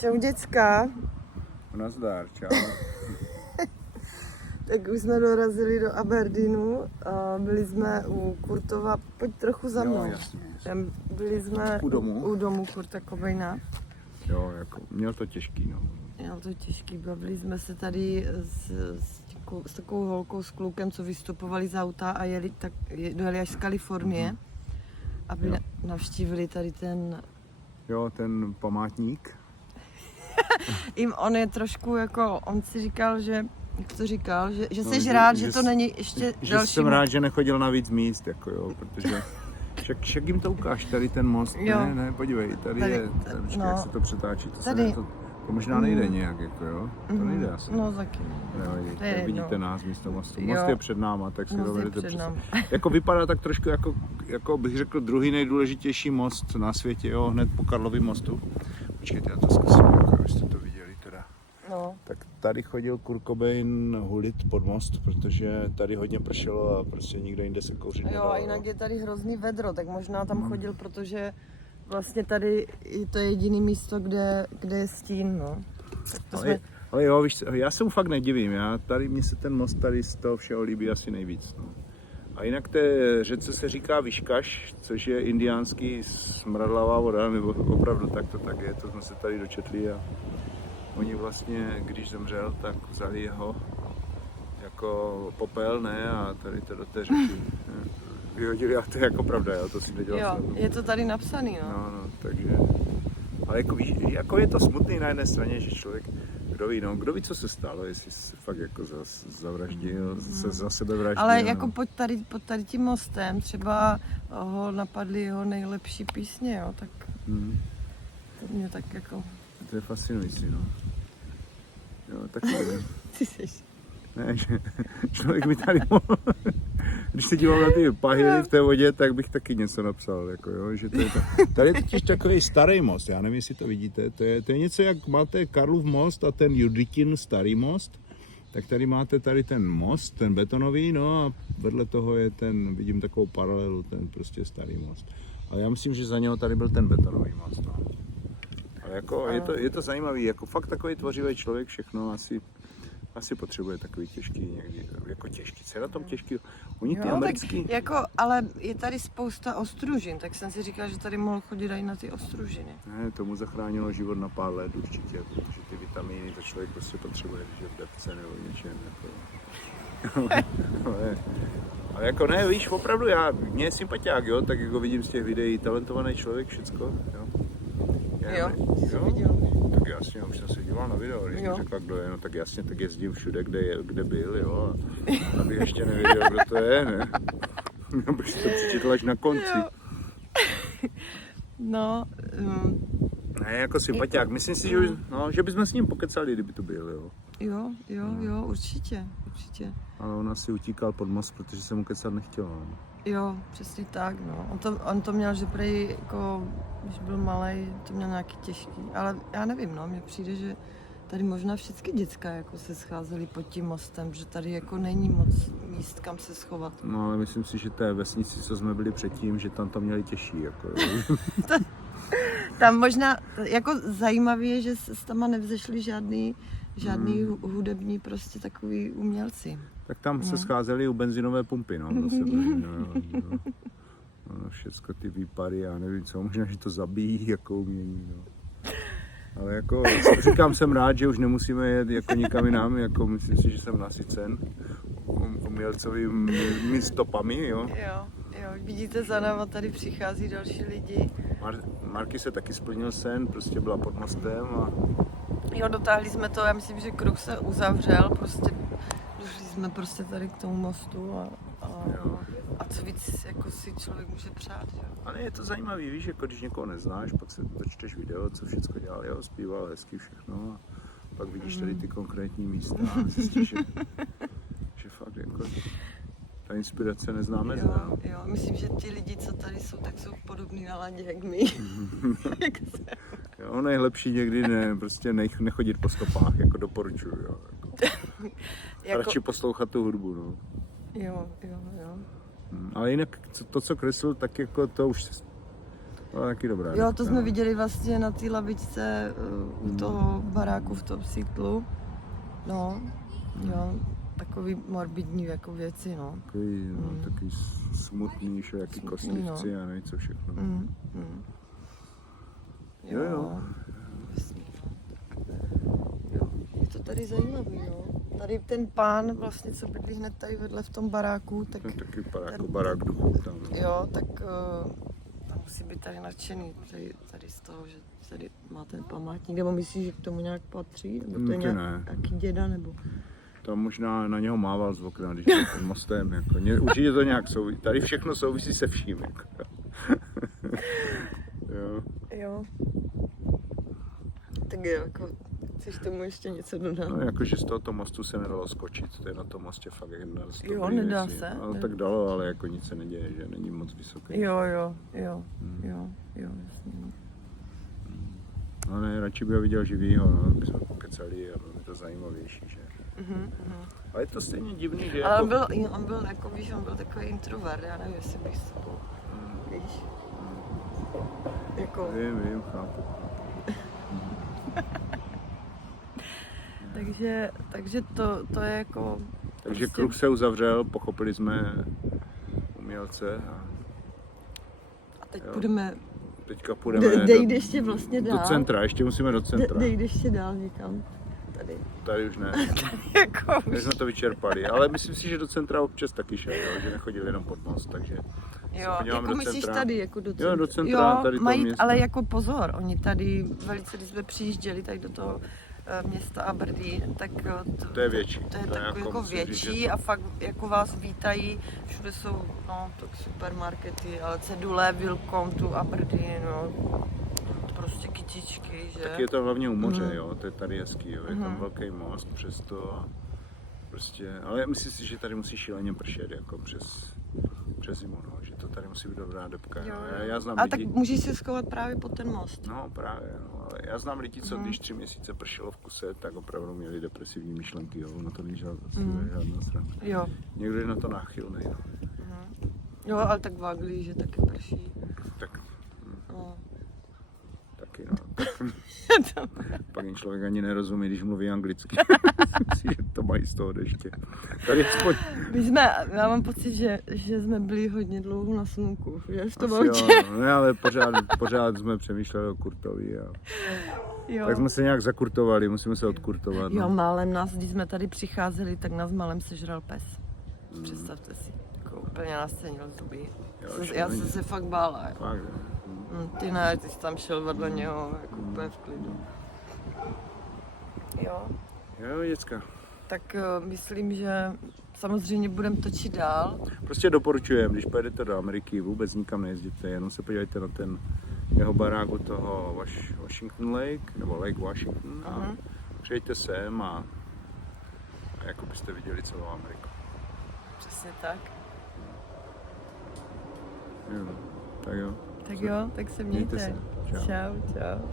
Čau děcka. Nazdar, čau. Tak už jsme dorazili do Aberdeenu, byli jsme u Kurtova, pojď trochu za mnou. Jo, jasně. Byli jsme u domu Kurta Cobaina. Jo, jako, měl to těžký, no. Měl to těžký, bavili jsme se tady s takovou holkou, s klukem, co vystupovali z auta a dojeli až z Kalifornie, aby navštívili tady ten... Jo, ten památník. On je trošku jako, on si říkal, že, jak to říkal, že jsi rád, že to není ještě že další... jsem rád, že nechodil na víc míst, jako jo, protože... Však jim to ukáž, tady ten most, ne, podívej, tady je, počkej, jak se to přetáčí, to možná nejde nějak, jako jo, to nejde asi. No taky ne. Tak vidíte nás místo mostu, most je před náma, tak si dovedete představit. náma. Jako vypadá tak trošku jako bych řekl druhý nejdůležitější most na světě, jo, hned po Karlově mostu. Počkejte, já to zkusím, jako abyste to viděli teda. No. Tak tady chodil Kurt Cobain hulit pod most, protože tady hodně pršelo a prostě nikde jinde se kouřit nedalo. Jo, a jinak je tady hrozný vedro, tak možná tam chodil, protože vlastně tady to je jediné místo, kde je stín, no. Ale jo, víš, já se mu fakt nedivím, mně se ten most tady z toho všeho líbí asi nejvíc, no. A jinak té řece se říká Vyškaš, což je indiánský smradlavá voda, nebo opravdu tak je, to jsme se tady dočetli a oni vlastně, když zemřel, tak vzali jeho jako popel, ne, a tady to do té řeky vyhodili, a to je jako pravda, jo, to si nedělal. Jo, je to tady napsaný, no. No, takže, ale jako je to smutný na jedné straně, že člověk, kdo ví, co se stalo, jestli se fakt jako zavraždil, se za sebe vraždil. Ale jako pod tady tím mostem třeba ho napadly jeho nejlepší písně, jo, tak to mě tak jako... To je fascinující, no. Jo, tak nevím. Ty jsi... Ne, že člověk by tady mohl, když se dívám na ty pahily v té vodě, tak bych taky něco napsal, jako jo, že to je tady je totiž takový starý most, já nevím, jestli to vidíte, to je něco, jak máte Karlův most a ten Juditin starý most, tak tady máte tady ten most, ten betonový, no a vedle toho je vidím takovou paralelu, ten prostě starý most. Ale já myslím, že za něho tady byl ten betonový most, no. Ale jako je to zajímavý, jako fakt takový tvořivý člověk, všechno asi potřebuje takový těžký někdy, jako těžký, co je na tom těžký? Oni ty americký... ale je tady spousta ostružin, tak jsem si říkal, že tady mohl chodit i na ty ostružiny. Ne, tomu zachránilo život na pár let určitě, protože ty vitamíny to člověk prostě potřebuje, když je v depce nebo něčem, jako... ale jako ne, víš, opravdu mě je sympatiák, jo, tak jako vidím z těch videí, talentovaný člověk, všecko, jo. Jo, viděl. Tak jasně, už jsem se díval na video, když mi řekla, kdo je, no tak jasně, tak jezdím všude, kde byl, jo, abych ještě nevěděl, kdo to je, ne? Abych to přečetl až na konci. No. Ne, jako sympatiák, myslím si, že bychom s ním pokecali, kdyby to byl, jo. Jo, určitě. Ale on asi utíkal pod most, protože se mu kecat nechtělo, no. Jo, přesně tak, no. On to měl, že prej, jako, když byl malej, to měl nějaký těžký, ale já nevím, no, mně přijde, že tady možná všechny děcka jako se scházely pod tím mostem, že tady jako není moc míst, kam se schovat. No, ale myslím si, že té vesnici, co jsme byli předtím, že tam to měli těžší, jako. Tam možná, jako zajímavé je, že se tam nevzešli žádný hudební prostě takový umělci. Tak tam se scházeli u benzinové pumpy, no, zase byli, no, všecko ty výpary, já nevím co, možná, že to zabíjí jako umění, no. Ale jako, říkám, jsem rád, že už nemusíme jet jako nikam jinam, jako myslím si, že jsem nasycen umělcovými stopami, jo. Jo, vidíte, za náma tady přichází další lidi. Marky se taky splnil sen, prostě byla pod mostem a... Jo, dotáhli jsme to, já myslím, že kruh se uzavřel, prostě došli jsme prostě tady k tomu mostu a co víc jako si člověk může přát, jo. Ale je to zajímavý, víš, jako když někoho neznáš, pak se dočteš video, co všecko dělal, jo, zpíval hezky všechno a pak vidíš tady ty konkrétní místa a zjistíš, že fakt jako ta inspirace nezná meze. Jo, myslím, že ti lidi, co tady jsou, tak jsou podobný naladě jak my. Jo, nejlepší někdy prostě nechodit po stopách, jako doporučuju, jo. Jako... Radši poslouchat tu hudbu, no. Jo. Ale jinak to, co kreslil, tak jako to už To je taky dobrá. Jo, to debka, jsme no. viděli vlastně na té lavičce u toho baráku v tom sítlu. No, jo, takový morbidní jako věci, no. Takový smutný, že jaký Smutný, kostlivci a nevím co všechno. Jo. Jasně. Jo, je to tady zajímavý, no. Tady ten pán vlastně, co bydlí hned tady vedle v tom baráku, tak... To taky vypadá jako barák duchů tam. Jo, tak tam musí být tady nadšený tady z toho, že tady má ten památník, nebo myslíš, že k tomu nějak patří? Nebo to je nějaký děda, nebo... Tam možná na něho mával z okna, když byl tím mostem. Jako. Určitě to nějak souvisí. Tady všechno souvisí se vším. Jako. Jo. Jo. Tak jo, jako, chceš tomu ještě něco dodat? No, jakože z tohoto mostu se nedalo skočit, to je na tom mostě fakt jedna z Jo, dobrých nedá věcí. se? No, tak dalo, ale jako nic se neděje, že není moc vysoký. Jo, jasně. No ne, radši by ho viděl živýho, no, by jsme pokecali a bylo by to zajímavější, že? Ale je to stejně divný, že Ale jako... on byl jako, víš, on byl takový introvert, já nevím, jestli bych s tebou, víš? Jako... Vím, chápu. Takže to je jako... Takže kruh se uzavřel, pochopili jsme umělce A teď jo. půjdeme... Teďka půjdeme Dej ještě vlastně dál. do centra, ještě musíme do centra. Dej ještě dál někam. Tady už ne. Jako Tady jsme to vyčerpali, ale myslím si, že do centra občas taky šel, jo, že nechodil jenom pod most, takže jo, podíváme jako do myslíš centra. tady, jako do centra. Jo, do centra, tady to mají, město. ale jako pozor, oni tady velice, když jsme přijížděli tady do toho města Aberdeen, tak To je větší. To je To je takový jako musím říct, větší že a fakt jako vás vítají, všude jsou no, tak supermarkety, ale cedule, welcome to Aberdeen, no, prostě kytičky, že? Tak je to hlavně u moře, jo, to je tady hezký, jo, je tam velký most přes to a prostě, ale myslím si, že tady musí šíleně pršet, jako přes zimu, no, že to tady musí být dobrá debka. Jo, No. Já znám a lidi, tak můžeš se schovat právě pod ten most. no právě, no, ale já znám lidi, co když 3 měsíce pršelo v kuse, tak opravdu měli depresivní myšlenky, jo, no to není žádná sranda. Jo. Někdo je na to náchylný, no. Jo, ale tak v Anglii, že taky prší. Tak, No. taky, no. Pak jen člověk ani nerozumí, když mluví anglicky. Myslím, že to mají z toho deště. Tady aspoň... Já mám pocit, že jsme byli hodně dlouho na slunku, že v tom Asi autě. jo, ne, ale pořád jsme přemýšleli o Kurtovi a Jo. tak jsme se nějak zakurtovali, musíme se odkurtovat. Jo, No. málem nás, když jsme tady přicházeli, tak nás málem sežral pes. Představte si, jako úplně nás cenil zuby. Já jsem se fakt bála. Jako. Fakt, ne? Ty ne, ty jsi tam šel vedle něho, jako úplně v klidu. Jo, Jo, děcka. tak myslím, že samozřejmě budeme točit dál. Prostě doporučujem, když pojedete do Ameriky, vůbec nikam nejezděte, jenom se podívejte na ten jeho barák u toho Washington Lake, nebo Lake Washington a přijďte sem a jako byste viděli celou Ameriku. Přesně tak. Jo, tak jo. Tak jo, tak se mějte. Mějte se. Čau. Čau.